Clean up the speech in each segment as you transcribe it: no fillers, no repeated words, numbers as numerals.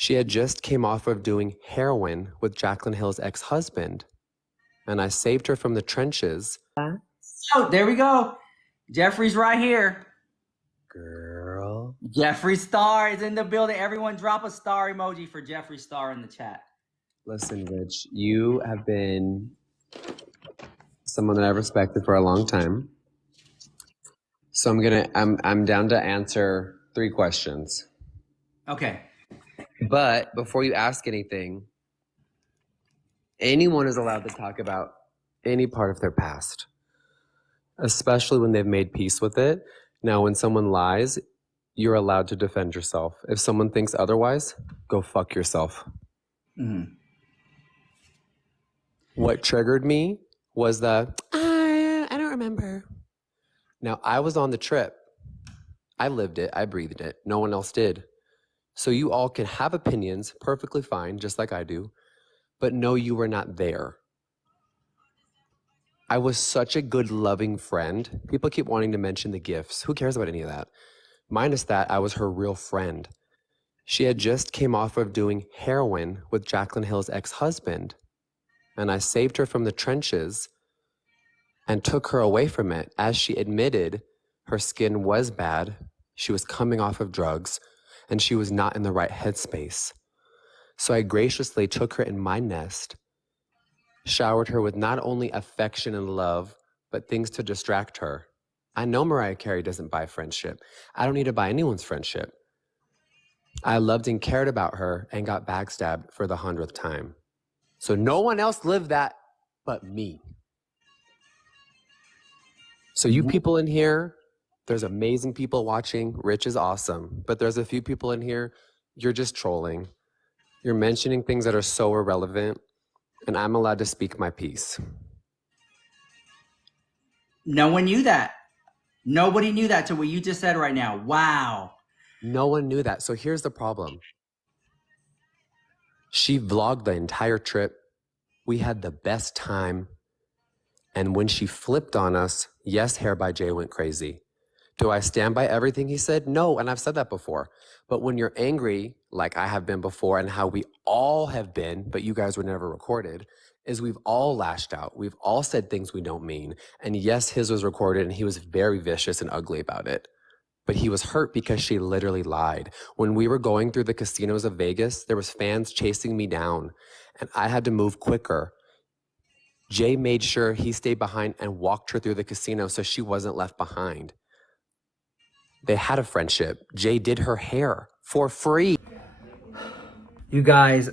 She had just came off of doing heroin with Jaclyn Hill's ex-husband, and I saved her from the trenches. Oh, there we go. Jeffree's right here. Girl. Jeffree Star is in the building. Everyone drop a star emoji for Jeffree Star in the chat. Listen, Rich, you have been someone that I've respected for a long time. So I'm down to answer 3 questions. Okay. But before you ask anything, anyone is allowed to talk about any part of their past, especially when they've made peace with it. Now, when someone lies, you're allowed to defend yourself. If someone thinks otherwise, go fuck yourself. Mm-hmm. What triggered me was I don't remember. Now, I was on the trip. I lived it. I breathed it. No one else did. So you all can have opinions, perfectly fine, just like I do, but no, you were not there. I was such a good, loving friend. People keep wanting to mention the gifts. Who cares about any of that? Minus that, I was her real friend. She had just came off of doing heroin with Jaclyn Hill's ex-husband, and I saved her from the trenches and took her away from it. As she admitted, her skin was bad, she was coming off of drugs, and she was not in the right headspace. So I graciously took her in my nest, showered her with not only affection and love, but things to distract her. I know Mariah Carey doesn't buy friendship. I don't need to buy anyone's friendship. I loved and cared about her and got backstabbed for the 100th time. So no one else lived that but me. So you people in here, there's amazing people watching. Rich is awesome. But there's a few people in here, you're just trolling. You're mentioning things that are so irrelevant, and I'm allowed to speak my piece. No one knew that. Nobody knew that to what you just said right now. Wow. No one knew that. So here's the problem. She vlogged the entire trip. We had the best time. And when she flipped on us, yes, Hair by Jay went crazy. Do I stand by everything he said? No, and I've said that before. But when you're angry, like I have been before, and how we all have been, but you guys were never recorded, is we've all lashed out. We've all said things we don't mean. And yes, his was recorded, and he was very vicious and ugly about it. But he was hurt because she literally lied. When we were going through the casinos of Vegas, there was fans chasing me down, and I had to move quicker. Jay made sure he stayed behind and walked her through the casino so she wasn't left behind. They had a friendship. Jay did her hair for free. You guys,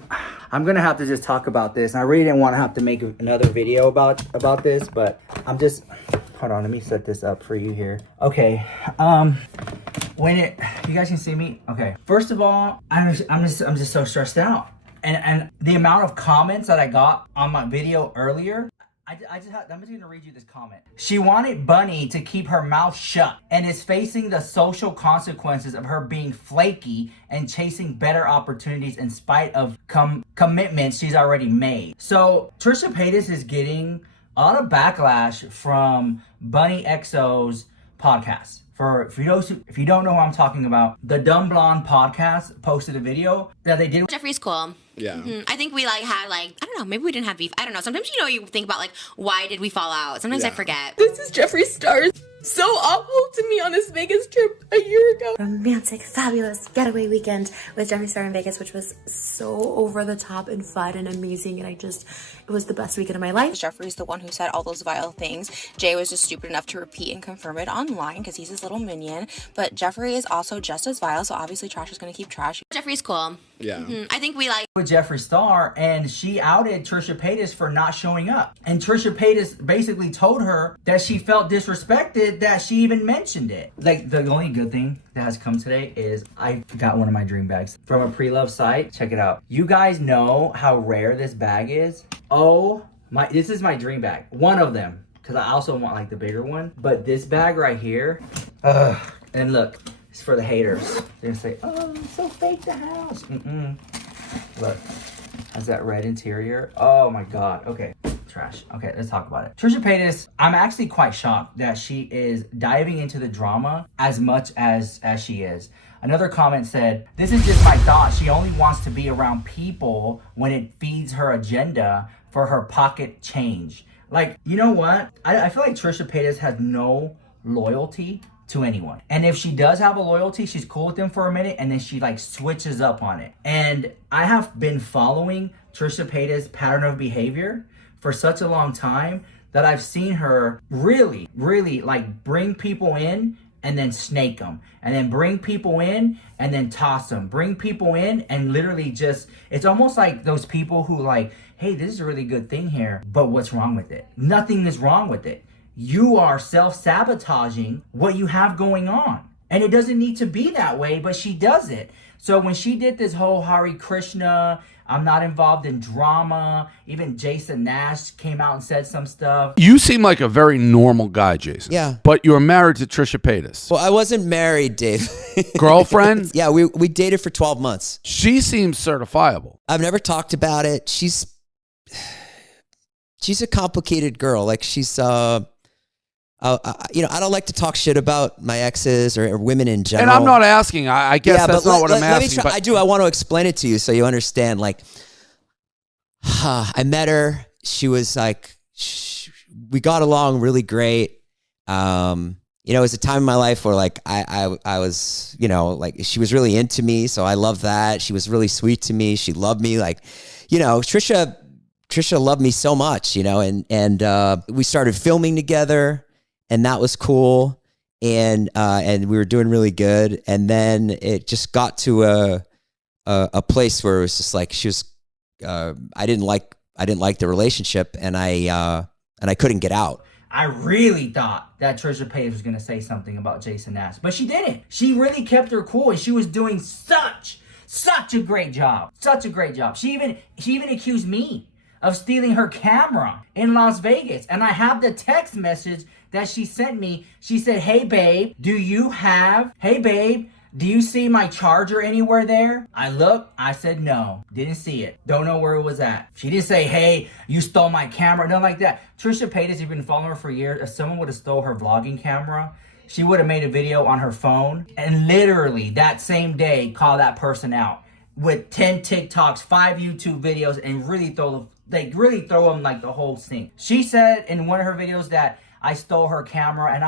I'm gonna have to just talk about this. I really didn't want to have to make another video about this, but I'm just, hold on, let me set this up for you here. Okay, you guys can see me? Okay, first of all, I'm just so stressed out. And the amount of comments that I got on my video earlier, I'm just gonna read you this comment. She wanted Bunnie to keep her mouth shut and is facing the social consequences of her being flaky and chasing better opportunities in spite of commitments she's already made. So Trisha Paytas is getting a lot of backlash from Bunnie Xo's podcast. If you don't know who I'm talking about, the Dumb Blonde podcast posted a video that they did. Jeffree's cool. Yeah. Mm-hmm. I think we had I don't know, maybe we didn't have beef. I don't know. Sometimes you think about why did we fall out? Sometimes I forget. This is Jeffree Star. So awful to me on this Vegas trip a year ago. Romantic, fabulous getaway weekend with Jeffree Star in Vegas, which was so over the top and fun and amazing, and it was the best weekend of my life. Jeffree's the one who said all those vile things. Jay was just stupid enough to repeat and confirm it online because he's his little minion. But Jeffree is also just as vile, so obviously trash is gonna keep trash. Jeffree's cool. Yeah. Mm-hmm. I think we with Jeffree Star, and she outed Trisha Paytas for not showing up. And Trisha Paytas basically told her that she felt disrespected that she even mentioned it. The only good thing that has come today is I got one of my dream bags from a pre-loved site. Check it out. You guys know how rare this bag is? This is my dream bag. One of them. Because I also want the bigger one. But this bag right here, and look, it's for the haters. They're gonna say, oh, it's so fake the house. Look, has that red interior. Oh my God, okay. Trash. Okay, let's talk about it. Trisha Paytas, I'm actually quite shocked that she is diving into the drama as much as she is. Another comment said, this is just my thought. She only wants to be around people when it feeds her agenda for her pocket change. Like, you know what? I feel like Trisha Paytas has no loyalty to anyone. And if she does have a loyalty, she's cool with them for a minute and then she like switches up on it. And I have been following Trisha Paytas' pattern of behavior for such a long time that I've seen her really, really like bring people in and then snake them, and then bring people in and then toss them, bring people in and literally just, it's almost like those people who like, hey, this is a really good thing here, but what's wrong with it? Nothing is wrong with it. You are self-sabotaging what you have going on. And it doesn't need to be that way, but she does it. So when she did this whole Hare Krishna, I'm not involved in drama, even Jason Nash came out and said some stuff. You seem like a very normal guy, Jason. Yeah. But you're married to Trisha Paytas. Well, I wasn't married, Dave. Girlfriend? Yeah, we dated for 12 months. She seems certifiable. I've never talked about it. She's a complicated girl. Like she's, I don't like to talk shit about my exes or women in general. And I'm not asking. I guess that's not what I'm asking. Let me try. I want to explain it to you so you understand. Like, I met her. She was like, we got along really great. It was a time in my life where like I was, like she was really into me. So I love that. She was really sweet to me. She loved me. Like, Trisha loved me so much, and we started filming together. And that was cool, and we were doing really good. And then it just got to a place where it was just like she was. I didn't like the relationship, and I couldn't get out. I really thought that Trisha Paytas was gonna say something about Jason Nash, but she didn't. She really kept her cool, and she was doing such a great job. Such a great job. She even accused me of stealing her camera in Las Vegas, and I have the text message that she sent me. She said, hey babe, do you see my charger anywhere there? I looked, I said no, didn't see it, don't know where it was at. She didn't say, hey, you stole my camera, nothing like that. Trisha Paytas, you've been following her for years. If someone would have stole her vlogging camera, she would have made a video on her phone and literally that same day call that person out with 10 TikToks, 5 YouTube videos, and really throw them like the whole thing. She said in one of her videos that I stole her camera, and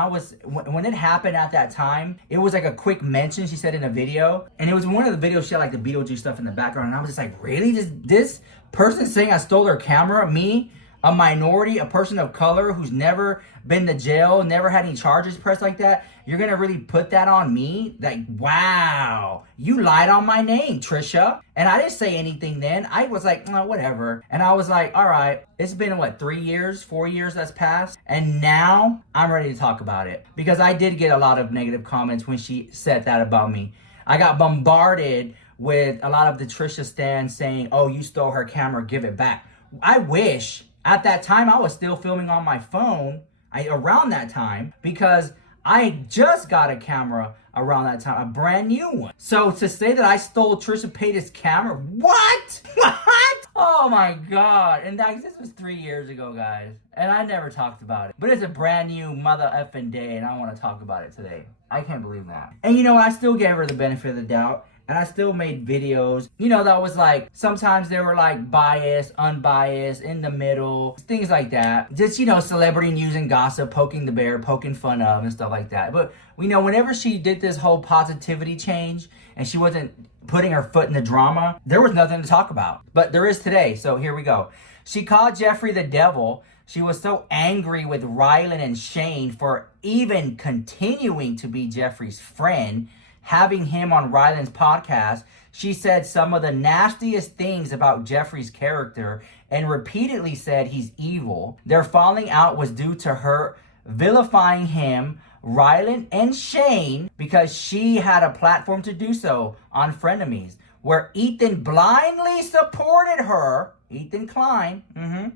when it happened at that time, it was like a quick mention, she said in a video, and it was one of the videos she had like the Beetlejuice stuff in the background, and I was just like, really? This person saying I stole their camera? Me? A minority, a person of color who's never been to jail, never had any charges pressed like that? You're gonna really put that on me? Like, wow, you lied on my name, Trisha. And I didn't say anything then. I was like, oh, whatever. And I was like, all right, it's been 4 years that's passed. And now I'm ready to talk about it. Because I did get a lot of negative comments when she said that about me. I got bombarded with a lot of the Trisha stans saying, oh, you stole her camera, give it back. I wish. At that time, I was still filming on my phone around that time because I just got a camera around that time, a brand new one. So to say that I stole Trisha Paytas' camera, what? What? Oh my God. And this was 3 years ago, guys. And I never talked about it. But it's a brand new mother effing day and I want to talk about it today. I can't believe that. And I still gave her the benefit of the doubt. And I still made videos, that was like, sometimes they were like biased, unbiased, in the middle, things like that. Just, celebrity news and gossip, poking the bear, poking fun of and stuff like that. But whenever she did this whole positivity change and she wasn't putting her foot in the drama, there was nothing to talk about. But there is today, so here we go. She called Jeffree the devil. She was so angry with Rylan and Shane for even continuing to be Jeffree's friend, having him on Rylan's podcast. She said some of the nastiest things about Jeffree's character and repeatedly said he's evil. Their falling out was due to her vilifying him, Rylan, and Shane because she had a platform to do so on Frenemies, where Ethan blindly supported her. Ethan Klein,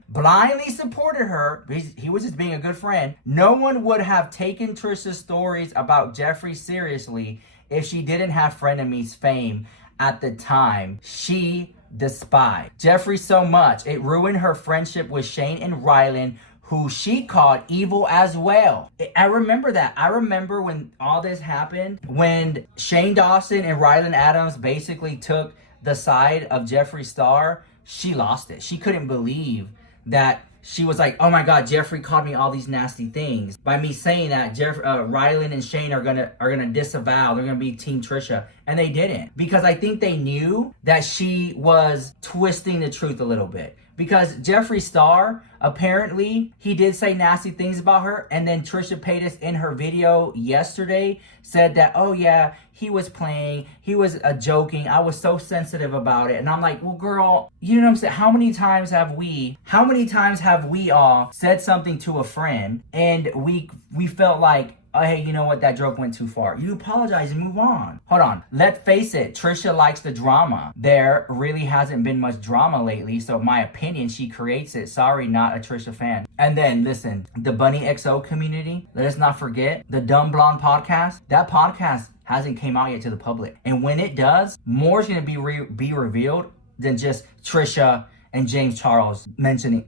blindly supported her. He was just being a good friend. No one would have taken Trisha's stories about Jeffree seriously if she didn't have Frenemies fame at the time. She despised Jeffree so much, it ruined her friendship with Shane and Rylan, who she called evil as well. I remember that. I remember when all this happened, when Shane Dawson and Rylan Adams basically took the side of Jeffree Star. She lost it. She couldn't believe that. She was like, oh my God, Jeffree called me all these nasty things. By me saying that, Rylan and Shane are gonna disavow. They're gonna be Team Trisha. And they didn't. Because I think they knew that she was twisting the truth a little bit. Because Jeffree Star, apparently, he did say nasty things about her. And then Trisha Paytas in her video yesterday said that, oh yeah, he was playing. He was joking. I was so sensitive about it. And I'm like, well, girl, you know what I'm saying? How many times have we all said something to a friend and we felt like, oh, hey, you know what? That joke went too far. You apologize and move on. Hold on. Let's face it. Trisha likes the drama. There really hasn't been much drama lately. So my opinion, she creates it. Sorry, not a Trisha fan. And then listen, the Bunnie Xo community, let us not forget the Dumb Blonde podcast. That podcast hasn't came out yet to the public. And when it does, more is going to be revealed than just Trisha and James Charles mentioning,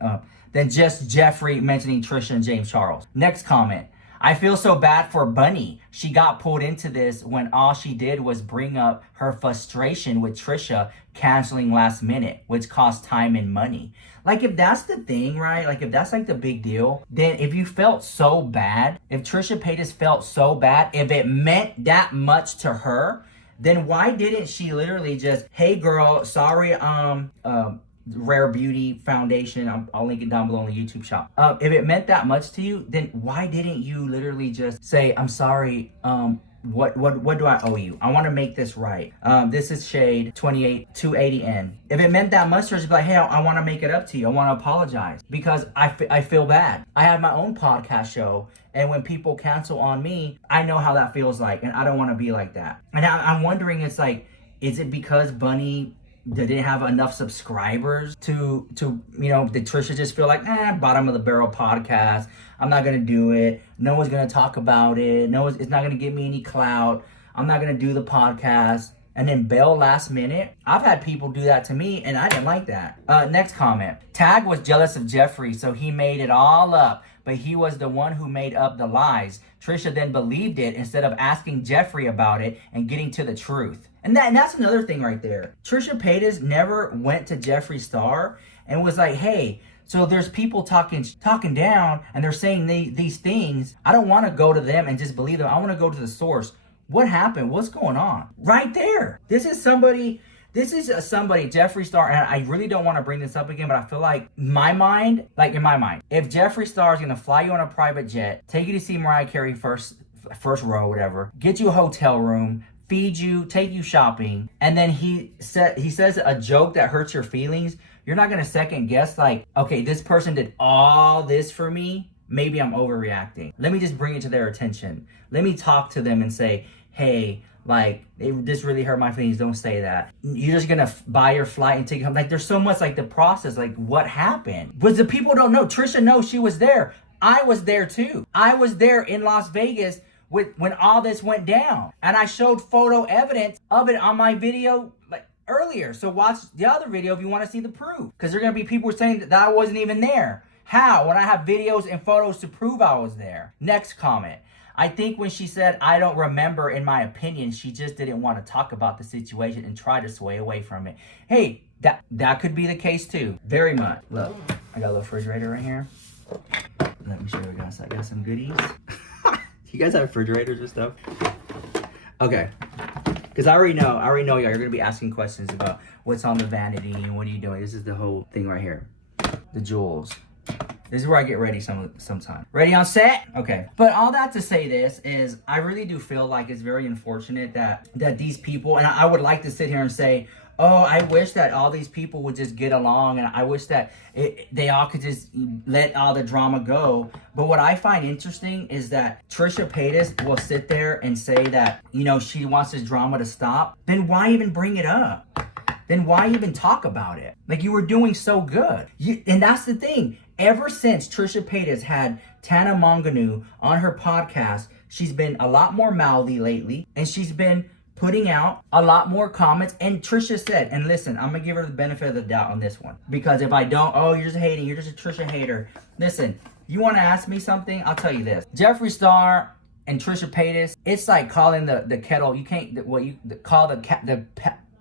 than just Jeffree mentioning Trisha and James Charles. Next comment. I feel so bad for Bunnie. She got pulled into this when all she did was bring up her frustration with Trisha canceling last minute, which cost time and money. Like, if that's the thing, right? Like, if that's like the big deal, then if you felt so bad, if Trisha Paytas felt so bad, if it meant that much to her, then why didn't she literally just, hey girl, sorry, Rare Beauty Foundation, I'll link it down below in the YouTube shop. If it meant that much to you, then why didn't you literally just say, I'm sorry, what do I owe you? I want to make this right. This is Shade 280N. If it meant that much to her, just be like, hey, I want to make it up to you. I want to apologize because I feel bad. I have my own podcast show, and when people cancel on me, I know how that feels like, and I don't want to be like that. And I'm wondering, it's like, is it because Bunnie didn't have enough subscribers to you know, did Trisha just feel like, bottom of the barrel podcast, I'm not gonna do it, no one's gonna talk about it, it's not gonna give me any clout, I'm not gonna do the podcast, and then bail last minute? I've had people do that to me and I didn't like that. Next comment. Tag was jealous of Jeffree, so he made it all up, but he was the one who made up the lies. Trisha then believed it instead of asking Jeffree about it and getting to the truth. And that's another thing right there. Trisha Paytas never went to Jeffree Star and was like, hey, so there's people talking down and they're saying these things. I don't want to go to them and just believe them. I want to go to the source. What happened? What's going on? Right there. This is somebody, Jeffree Star, and I really don't want to bring this up again, but I feel like in my mind, if Jeffree Star is going to fly you on a private jet, take you to see Mariah Carey first row, whatever, get you a hotel room, feed you, take you shopping, and then he says a joke that hurts your feelings, you're not going to second guess like, okay, this person did all this for me, maybe I'm overreacting. Let me just bring it to their attention. Let me talk to them and say, hey, like, this really hurt my feelings, don't say that. You're just gonna buy your flight and take it home. Like, there's so much, like, the process, like, what happened? But the people don't know. Trisha knows she was there. I was there too. I was there in Las Vegas when all this went down. And I showed photo evidence of it on my video like earlier. So watch the other video if you want to see the proof. Because there are going to be people saying that I wasn't even there. How? When I have videos and photos to prove I was there. Next comment. I think when she said, I don't remember, in my opinion, she just didn't want to talk about the situation and try to sway away from it. Hey, that could be the case too. Very much. Look, I got a little refrigerator right here. Let me show you guys. I got some goodies. You guys have refrigerators and stuff? Okay. Because I already know y'all, you're going to be asking questions about what's on the vanity and what are you doing. This is the whole thing right here. The jewels. This is where I get ready sometime. Ready, on set? Okay. But all that to say this is I really do feel like it's very unfortunate that these people, and I would like to sit here and say, oh, I wish that all these people would just get along, and I wish that they all could just let all the drama go. But what I find interesting is that Trisha Paytas will sit there and say that, you know, she wants this drama to stop. Then why even bring it up? Then why even talk about it? Like, you were doing so good. And that's the thing. Ever since Trisha Paytas had Tana Monganu on her podcast, she's been a lot more mouthy lately, and she's been putting out a lot more comments. And Trisha said, and listen, I'm gonna give her the benefit of the doubt on this one, because if I don't, oh, you're just hating, you're just a Trisha hater. Listen, you want to ask me something? I'll tell you this. Jeffree Star and Trisha Paytas, it's like calling the kettle. You can't, well, you call the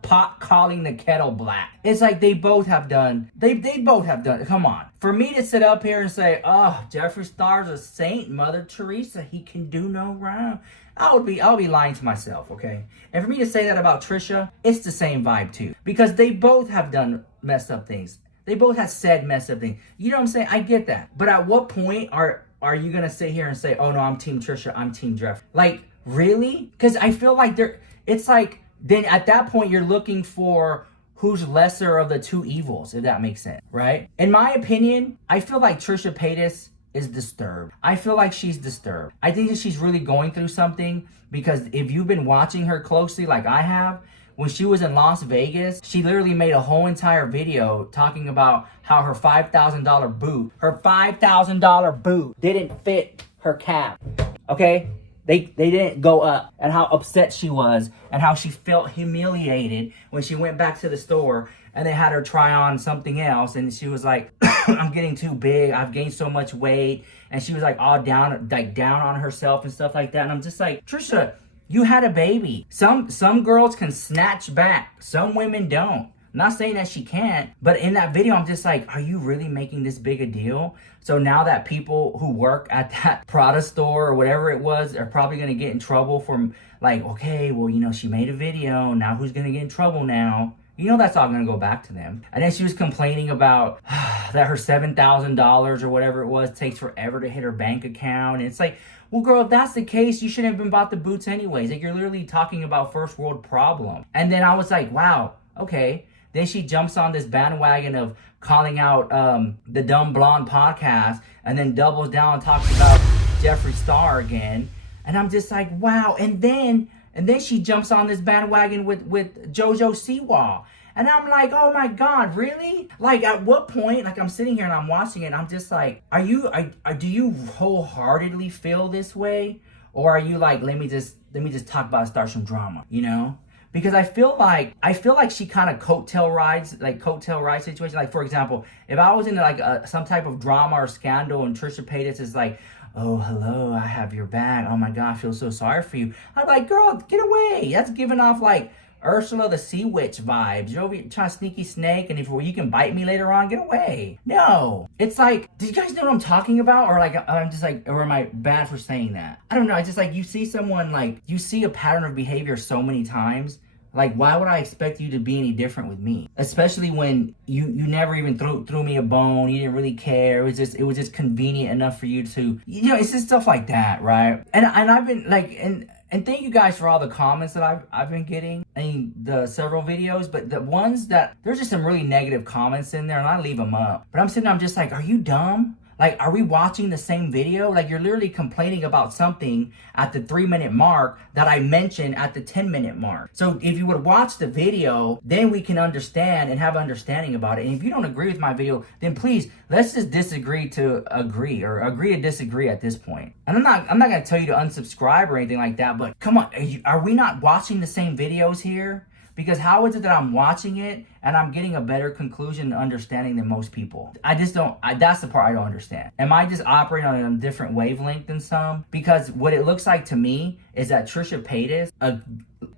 pot calling the kettle black. It's like they both have done, they both have done, come on. For me to sit up here and say, oh, Jeffree Star's a saint, Mother Teresa, he can do no wrong. I'll be lying to myself, okay? And for me to say that about Trisha, it's the same vibe too. Because they both have done messed up things. They both have said messed up things. You know what I'm saying? I get that. But at what point are you gonna sit here and say, oh no, I'm Team Trisha, I'm Team Jeffree? Like, really? Because I feel like it's like, then at that point you're looking for who's lesser of the two evils, if that makes sense, right? In my opinion, I feel like Trisha Paytas is disturbed. I feel like she's disturbed. I think that she's really going through something, because if you've been watching her closely like I have, when she was in Las Vegas, she literally made a whole entire video talking about how her $5,000 boot didn't fit her cap, okay? They didn't go up, and how upset she was, and how she felt humiliated when she went back to the store and they had her try on something else, and she was like, I'm getting too big, I've gained so much weight, and she was like all down on herself and stuff like that. And I'm just like, Trisha, you had a baby. Some girls can snatch back, some women don't. I'm not saying that she can't, but in that video, I'm just like, are you really making this big a deal? So now that people who work at that Prada store or whatever it was are probably going to get in trouble from, like, okay, well, you know, she made a video. Now who's going to get in trouble now? You know, that's all going to go back to them. And then she was complaining about that her $7,000 or whatever it was takes forever to hit her bank account. And it's like, well, girl, if that's the case, you shouldn't have been bought the boots anyways. Like, you're literally talking about first world problem. And then I was like, wow, okay. Then she jumps on this bandwagon of calling out the Dumb Blonde podcast, and then doubles down and talks about Jeffree Star again. And I'm just like, wow. And then she jumps on this bandwagon with Jojo Siwa. And I'm like, oh my God, really? Like, at what point, like, I'm sitting here and I'm watching it and I'm just like, do you wholeheartedly feel this way? Or are you like, let me just talk about it, start some drama, you know? Because I feel like she kind of coattail ride situation. Like, for example, if I was in like some type of drama or scandal and Trisha Paytas is like, oh, hello, I have your back. Oh my God, I feel so sorry for you. I'm like, girl, get away. That's giving off like Ursula the Sea Witch vibes. You're over here trying to sneaky snake, and if you can bite me later on, get away. No. It's like, do you guys know what I'm talking about? Or like, I'm just like, or am I bad for saying that? I don't know. I just like, you see someone, like, you see a pattern of behavior so many times. Like, why would I expect you to be any different with me? Especially when you never even threw me a bone. You didn't really care. It was just convenient enough for you to, you know, it's just stuff like that, right? And I've been like, and thank you guys for all the comments that I've been getting in the several videos, but the ones that, there's just some really negative comments in there, and I leave them up. But I'm sitting there, I'm just like, are you dumb? Like, are we watching the same video? Like, you're literally complaining about something at the 3-minute mark that I mentioned at the 10-minute mark. So if you would watch the video, then we can understand and have understanding about it. And if you don't agree with my video, then please, let's just disagree to agree, or agree to disagree at this point. And I'm not going to tell you to unsubscribe or anything like that, but come on, are we not watching the same videos here? Because how is it that I'm watching it and I'm getting a better conclusion and understanding than most people? I just don't, that's the part I don't understand. Am I just operating on a different wavelength than some? Because what it looks like to me is that Trisha Paytas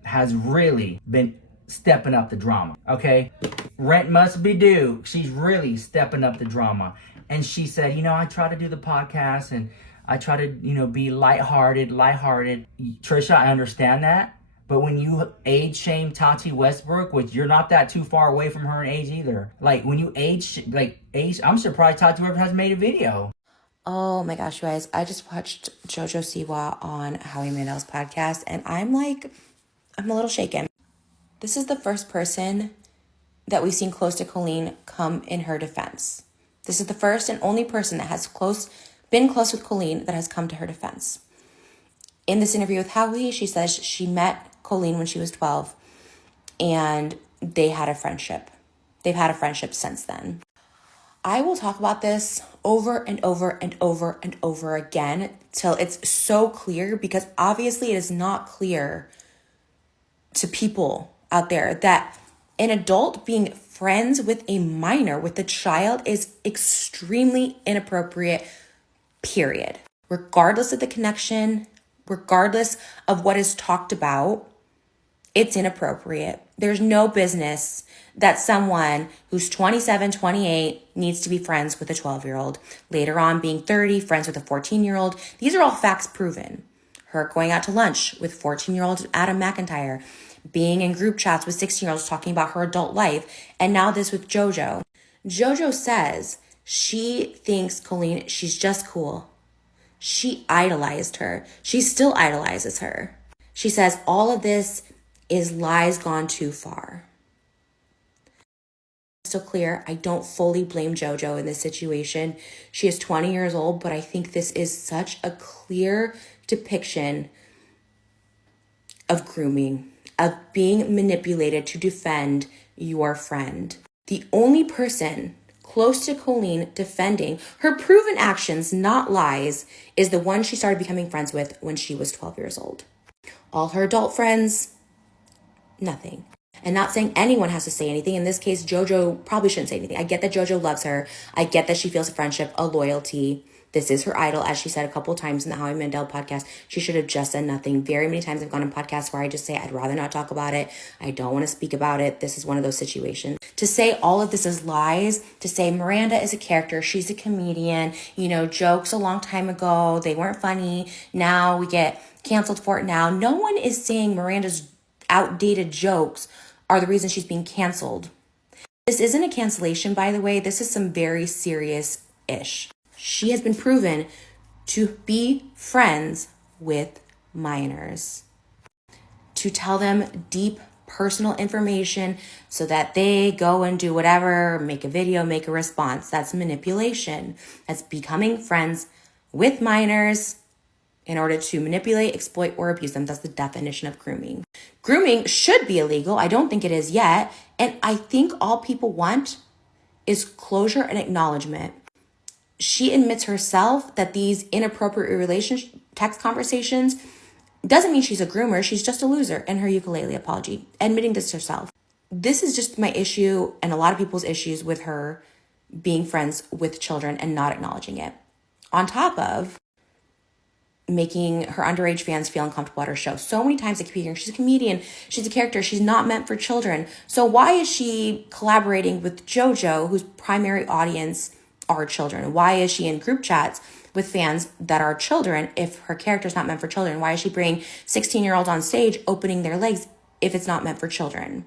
has really been stepping up the drama, okay? Rent must be due. She's really stepping up the drama. And she said, you know, I try to do the podcast and I try to, you know, be lighthearted. Trisha, I understand that. But when you age shame Tati Westbrook, which you're not that too far away from her in age either. Like, when you age, I'm surprised Tati Westbrook hasn't made a video. Oh my gosh, you guys. I just watched Jojo Siwa on Howie Mandel's podcast, and I'm a little shaken. This is the first person that we've seen close to Colleen come in her defense. This is the first and only person that has been close with Colleen that has come to her defense. In this interview with Howie, she says she met Colleen when she was 12, and they had a friendship. They've had a friendship since then. I will talk about this over and over and over and over again till it's so clear, because obviously it is not clear to people out there that an adult being friends with a minor, with a child, is extremely inappropriate, period. Regardless of the connection, regardless of what is talked about, it's inappropriate. There's no business that someone who's 27, 28 needs to be friends with a 12-year-old. Later on, being 30, friends with a 14-year-old. These are all facts proven. Her going out to lunch with 14-year-old Adam McIntyre, being in group chats with 16-year-olds talking about her adult life, and now this with Jojo. Jojo says she thinks Colleen, she's just cool. She idolized her. She still idolizes her. She says all of this is lies gone too far. Still clear, I don't fully blame Jojo in this situation. She is 20 years old, but I think this is such a clear depiction of grooming, of being manipulated to defend your friend. The only person close to Colleen defending her proven actions, not lies, is the one she started becoming friends with when she was 12 years old. All her adult friends, nothing. And not saying anyone has to say anything. In this case, Jojo probably shouldn't say anything. I get that Jojo loves her. I get that she feels a friendship, a loyalty. This is her idol, as she said a couple of times in the How I Met Adele podcast. She should have just said nothing. Very many times I've gone on podcasts where I just say, I'd rather not talk about it. I don't want to speak about it. This is one of those situations. To say all of this is lies, to say Miranda is a character, she's a comedian, jokes a long time ago, they weren't funny, now we get canceled for it now. No one is saying Miranda's outdated jokes are the reason she's being canceled. This isn't a cancellation, by the way. This is some very serious-ish. She has been proven to be friends with minors, to tell them deep personal information so that they go and do whatever, make a video, make a response. That's manipulation. That's becoming friends with minors in order to manipulate, exploit, or abuse them. That's the definition of grooming. Grooming should be illegal. I don't think it is yet. And I think all people want is closure and acknowledgement. She admits herself that these inappropriate relationship text conversations doesn't mean she's a groomer. She's just a loser in her ukulele apology, admitting this herself. This is just my issue and a lot of people's issues with her being friends with children and not acknowledging it. On top of making her underage fans feel uncomfortable at her show. So many times I keep hearing, she's a comedian, she's a character, she's not meant for children. So why is she collaborating with Jojo, whose primary audience are children? Why is she in group chats with fans that are children if her character's not meant for children? Why is she bringing 16-year-olds on stage opening their legs if it's not meant for children?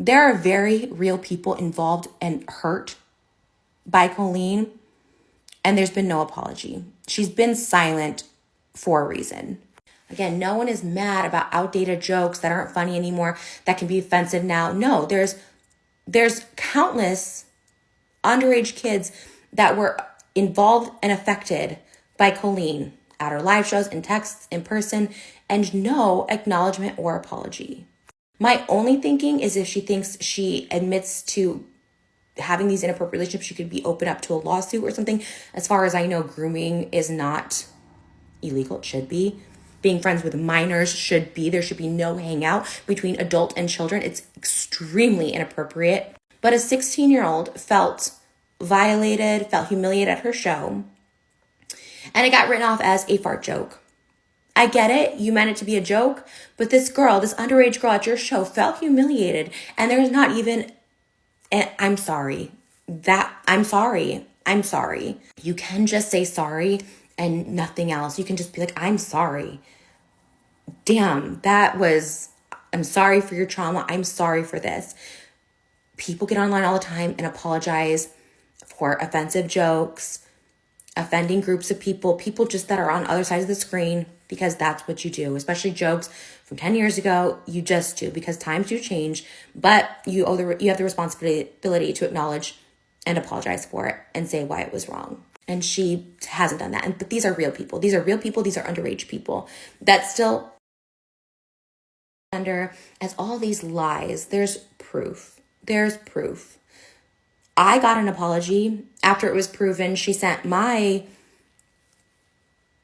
There are very real people involved and hurt by Colleen, and there's been no apology. She's been silent for a reason. Again, no one is mad about outdated jokes that aren't funny anymore, that can be offensive now. No, there's countless underage kids that were involved and affected by Colleen at her live shows, in texts, in person, and no acknowledgement or apology. My only thinking is if she thinks she admits to having these inappropriate relationships, she could be open up to a lawsuit or something. As far as I know, grooming is not illegal. It should be. Being friends with minors should be. There should be no hangout between adult and children. It's extremely inappropriate. But a 16-year-old felt violated, felt humiliated at her show, and it got written off as a fart joke. I get it. You meant it to be a joke, but this girl, this underage girl at your show felt humiliated, and there's not even, I'm sorry. I'm sorry. You can just say sorry and nothing else. You can just be like, I'm sorry. Damn, I'm sorry for your trauma. I'm sorry for this. People get online all the time and apologize for offensive jokes, offending groups of people just that are on other sides of the screen, because that's what you do, especially jokes from 10 years ago. You just do, because times do change, but you have the responsibility to acknowledge and apologize for it and say why it was wrong. And she hasn't done that. But these are real people. These are underage people that still under as all these lies. There's proof. I got an apology after it was proven. She sent my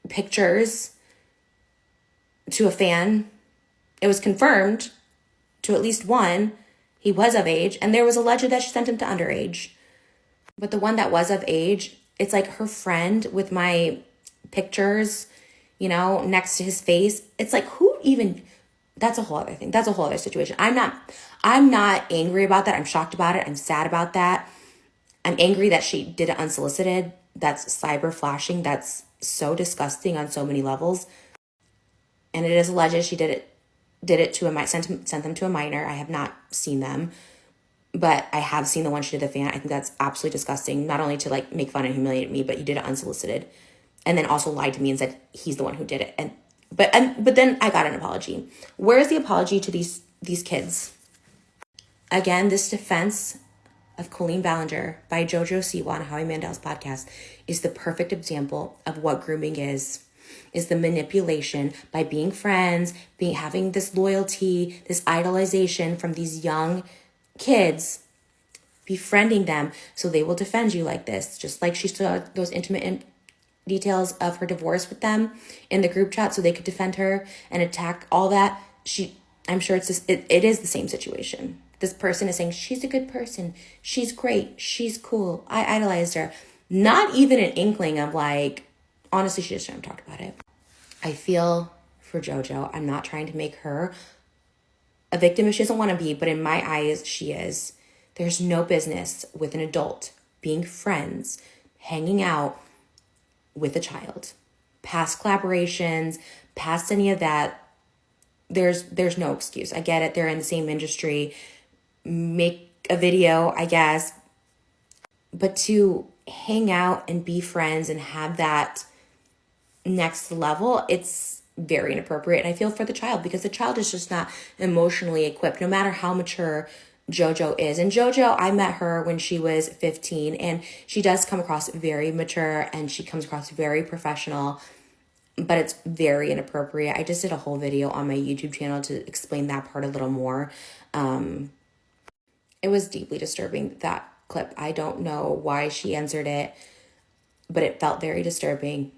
pictures to a fan. It was confirmed to at least one, he was of age, and there was alleged that she sent him to underage. But the one that was of age, it's like her friend with my pictures, you know, next to his face. It's like, who even, that's a whole other thing. That's a whole other situation. I'm not angry about that. I'm shocked about it. I'm sad about that. I'm angry that she did it unsolicited. That's cyber flashing. That's so disgusting on so many levels. And it is alleged she did it to sent them to a minor. I have not seen them, but I have seen the one she did the fan. I think that's absolutely disgusting. Not only to like make fun and humiliate me, but you did it unsolicited, and then also lied to me and said he's the one who did it. But then I got an apology. Where is the apology to these kids? Again, this defense of Colleen Ballinger by Jojo Siwa on Howie Mandel's podcast is the perfect example of what grooming is the manipulation by being friends, having this loyalty, this idolization from these young kids, befriending them so they will defend you like this. Just like she saw those intimate details of her divorce with them in the group chat so they could defend her and attack all that. I'm sure it is the same situation. This person is saying, she's a good person. She's great. She's cool. I idolized her. Not even an inkling of like, honestly, she just shouldn't have talked about it. I feel for Jojo. I'm not trying to make her a victim if she doesn't want to be, but in my eyes, she is. There's no business with an adult being friends, hanging out with a child. Past collaborations, past any of that, there's no excuse. I get it. They're in the same industry. Make a video, I guess. But to hang out and be friends and have that next level, it's very inappropriate. And I feel for the child because the child is just not emotionally equipped, no matter how mature Jojo is. And Jojo, I met her when she was 15, and she does come across very mature and she comes across very professional, but it's very inappropriate. I just did a whole video on my YouTube channel to explain that part a little more. It was deeply disturbing, that clip. I don't know why she answered it, but it felt very disturbing.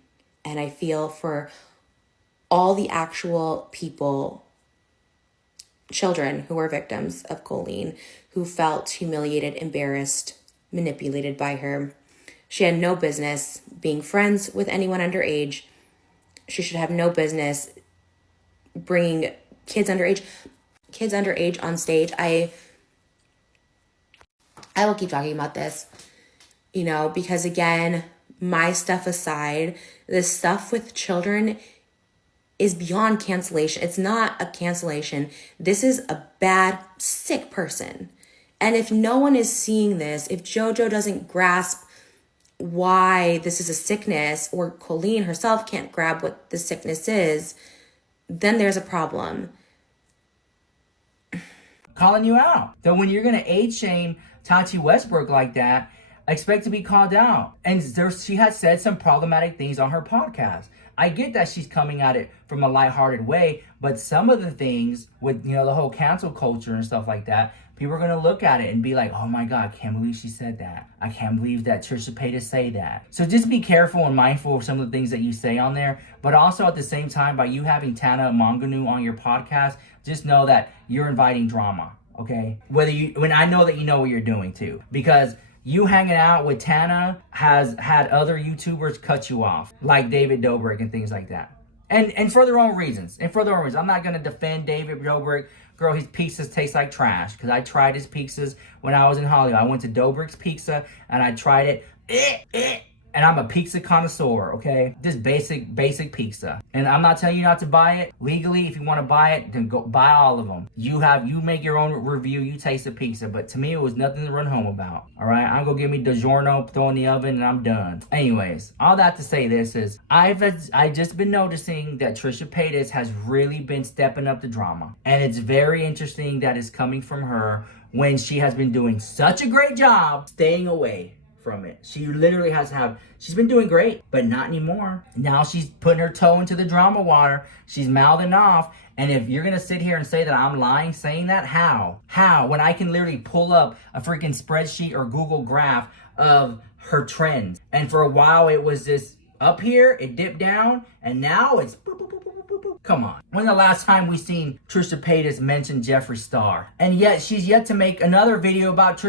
And I feel for all the actual people, children who were victims of Colleen, who felt humiliated, embarrassed, manipulated by her. She had no business being friends with anyone underage. She should have no business bringing kids underage on stage. I will keep talking about this, you know, because again, my stuff aside, the stuff with children is beyond cancellation. It's not a cancellation. This is a bad, sick person. And if no one is seeing this, if Jojo doesn't grasp why this is a sickness, or Colleen herself can't grab what the sickness is, then there's a problem. Calling you out. So when you're going to age shame Tati Westbrook like that, expect to be called out. And she has said some problematic things on her podcast. I get that she's coming at it from a lighthearted way, but some of the things with, you know, the whole cancel culture and stuff like that, people are going to look at it and be like, oh my God, I can't believe she said that. I can't believe that Trisha Paytas say that. So just be careful and mindful of some of the things that you say on there. But also at the same time, by you having Tana Manganu on your podcast, just know that you're inviting drama, okay? When I know that you know what you're doing too. Because you hanging out with Tana has had other YouTubers cut you off, like David Dobrik and things like that. And for their own reasons. I'm not going to defend David Dobrik. Girl, his pizzas taste like trash, because I tried his pizzas when I was in Hollywood. I went to Dobrik's Pizza and I tried it. And I'm a pizza connoisseur, okay? Just basic pizza. And I'm not telling you not to buy it. Legally, if you want to buy it, then go buy all of them. You make your own review, you taste the pizza. But to me, it was nothing to run home about, all right? I'm going to give me DiGiorno, throw in the oven, and I'm done. Anyways, all that to say this is, I've just been noticing that Trisha Paytas has really been stepping up the drama. And it's very interesting that it's coming from her when she has been doing such a great job staying away from it. She literally she's been doing great, but not anymore. Now she's putting her toe into the drama water. She's mouthing off. And if you're gonna sit here and say that I'm lying saying that, how? When I can literally pull up a freaking spreadsheet or Google graph of her trends. And for a while it was this up here, it dipped down, and now it's boop, boop, boop, boop, boop, boop. Come on. When the last time we seen Trisha Paytas mention Jeffree Star? And yet she's yet to make another video about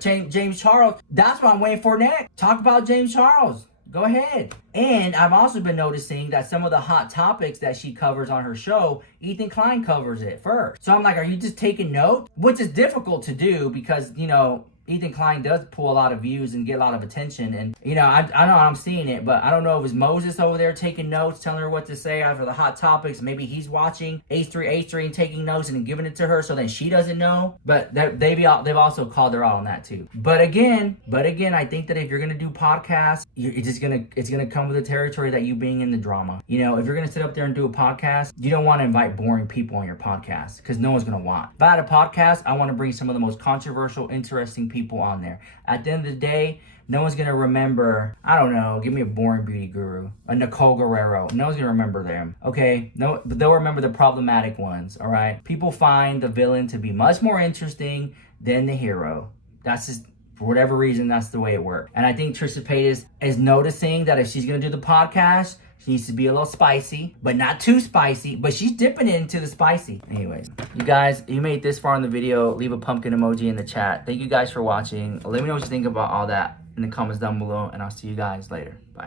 James Charles. That's what I'm waiting for next. Talk about James Charles. Go ahead. And I've also been noticing that some of the hot topics that she covers on her show, Ethan Klein covers it first. So I'm like, are you just taking note? Which is difficult to do because, you know, Ethan Klein does pull a lot of views and get a lot of attention. And, you know, I know I'm seeing it, but I don't know if it's Moses over there taking notes, telling her what to say after the hot topics. Maybe he's watching H3 and taking notes and giving it to her so then she doesn't know. But they've also called her out on that too. But again, I think that if you're going to do podcasts, it's going to come with the territory that you being in the drama. You know, if you're going to sit up there and do a podcast, you don't want to invite boring people on your podcast because no one's going to want. If I had a podcast, I want to bring some of the most controversial, interesting people on there. At the end of the day, no one's gonna remember, I don't know, give me a boring beauty guru, a Nicole Guerrero. No one's gonna remember them, okay? No, but they'll remember the problematic ones, all right? People find the villain to be much more interesting than the hero. That's just, for whatever reason, that's the way it works. And I think Trisha Paytas is noticing that if she's gonna do the podcast, she needs to be a little spicy, but not too spicy, but she's dipping it into the spicy. Anyways, you guys, you made this far in the video, leave a pumpkin emoji in the chat. Thank you guys for watching. Let me know what you think about all that in the comments down below, and I'll see you guys later. Bye.